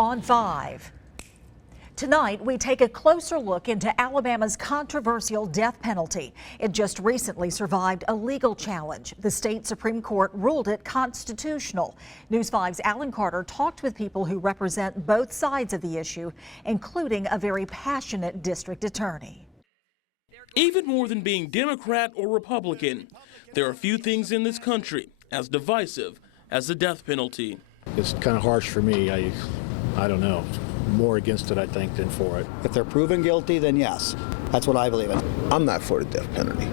on 5. Tonight, we take a closer look into Alabama's controversial death penalty. It just recently survived a legal challenge. The state Supreme Court ruled it constitutional. News 5's Alan Carter talked with people who represent both sides of the issue, including a very passionate district attorney. Even more than being Democrat or Republican, there are few things in this country as divisive as the death penalty. It's kind of harsh for me. I don't know. More against it, I think, than for it. If they're proven guilty, then yes. That's what I believe in. I'm not for the death penalty.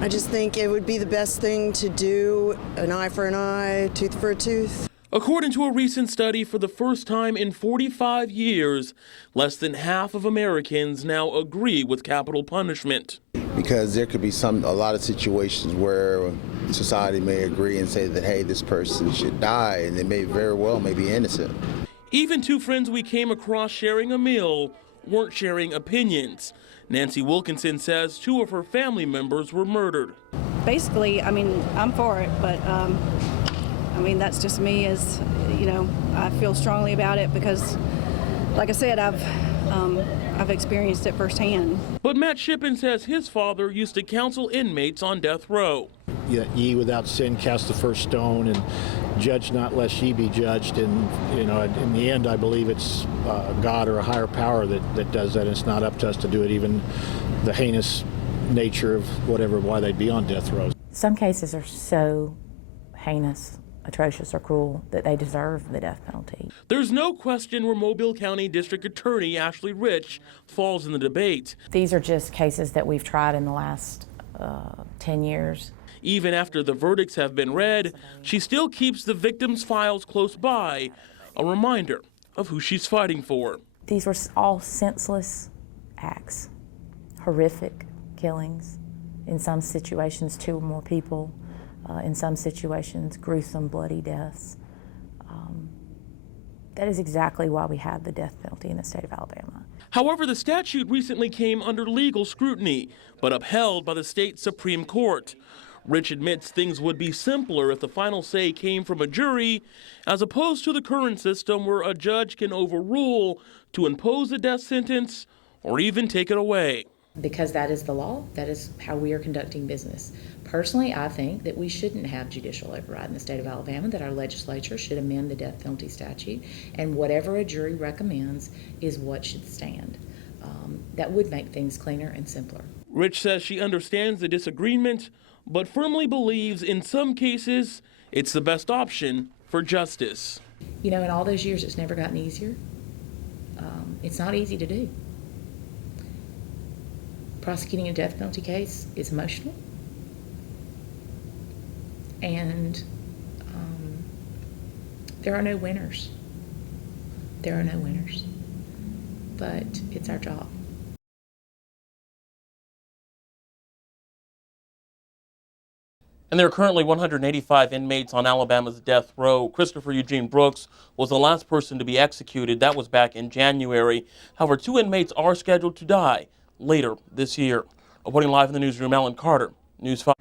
I just think it would be the best thing to do, an eye for an eye, tooth for a tooth. According to a recent study, for the first time in 45 years, less than half of Americans now agree with capital punishment. Because there could be a lot of situations where society may agree and say that, hey, this person should die, and they may very well be innocent. Even two friends we came across sharing a meal weren't sharing opinions. Nancy Wilkinson says two of her family members were murdered. Basically, I'm for it, but that's just me. As you know, I feel strongly about it because, like I said, I've experienced it firsthand. But Matt Shippen says his father used to counsel inmates on death row. Ye without sin cast the first stone, and judge not lest ye be judged. And in the end, I believe it's God or a higher power that does that. It's not up to us to do it. Even the heinous nature of why they'd be on death row. Some cases are so heinous, atrocious, or cruel that they deserve the death penalty. There's no question where Mobile County District Attorney Ashley Rich falls in the debate. These are just cases that we've tried in the last 10 years. Even after the verdicts have been read, she still keeps the victims' files close by, a reminder of who she's fighting for. These were all senseless acts, horrific killings, in some situations 2 or more people, in some situations gruesome, bloody deaths. That is exactly why we have the death penalty in the state of Alabama. However, the statute recently came under legal scrutiny, but upheld by the state Supreme Court. Rich admits things would be simpler if the final say came from a jury, as opposed to the current system where a judge can overrule to impose a death sentence or even take it away. Because that is the law, that is how we are conducting business. Personally, I think that we shouldn't have judicial override in the state of Alabama, that our legislature should amend the death penalty statute, and whatever a jury recommends is what should stand. That would make things cleaner and simpler. Rich says she understands the disagreement, but firmly believes in some cases it's the best option for justice. In all those years, it's never gotten easier. It's not easy to do. Prosecuting a death penalty case is emotional, and there are no winners. There are no winners, but it's our job. And there are currently 185 inmates on Alabama's death row. Christopher Eugene Brooks was the last person to be executed. That was back in January. However, 2 inmates are scheduled to die later this year. Reporting live in the newsroom, Alan Carter, News 5.